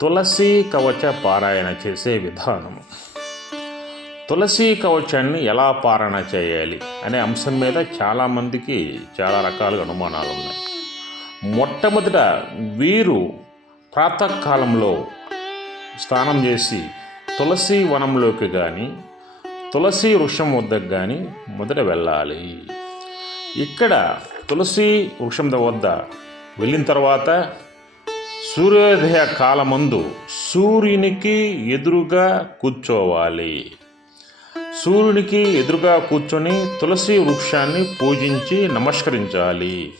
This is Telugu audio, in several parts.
తులసి కవచ పారాయణ చేసే విధానం తులసి కవచాన్ని ఎలా పారాయణ చేయాలి అనే అంశం మీద చాలామందికి చాలా రకాలుగా అనుమానాలు ఉన్నాయి మొట్టమొదట వీరు ప్రాతకాలంలో స్నానం చేసి తులసి వనంలోకి కానీ తులసి వృక్షం వద్దకు కానీ మొదట వెళ్ళాలి. ఇక్కడ తులసి వృక్షం వద్ద వెళ్ళిన తర్వాత సూర్యోదయ కాలమందు సూర్యునికి ఎదురుగా కూర్చోవాలి. సూర్యునికి ఎదురుగా కూర్చొని తులసి వృక్షాన్ని పూజించి నమస్కరించాలి.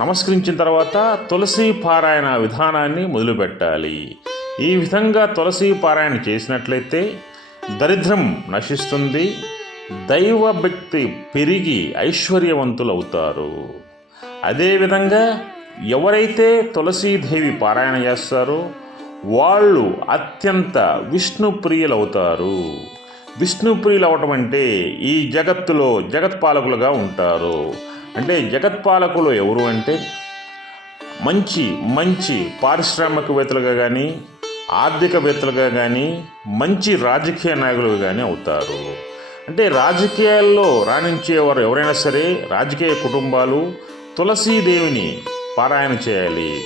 నమస్కరించిన తర్వాత తులసి పారాయణ విధానాన్ని మొదలుపెట్టాలి. ఈ విధంగా తులసి పారాయణ చేసినట్లయితే దరిద్రం నశిస్తుంది దైవ భక్తి పెరిగి ఐశ్వర్యవంతులు అవుతారు అదేవిధంగా ఎవరైతే తులసీదేవి పారాయణ చేస్తారో వాళ్ళు అత్యంత విష్ణుప్రియులు అవుతారు విష్ణుప్రియులు అవటం అంటే ఈ జగత్తులో జగత్పాలకులుగా ఉంటారు. అంటే జగత్పాలకులు ఎవరు అంటే మంచి మంచి పారిశ్రామికవేత్తలుగా కానీ ఆర్థికవేత్తలుగా కానీ మంచి రాజకీయ నాయకులుగా కానీ అవుతారు. అంటే రాజకీయాల్లో రాణించేవారు ఎవరైనా సరే రాజకీయ కుటుంబాలు తులసీదేవిని పారాయణ చేయాలి.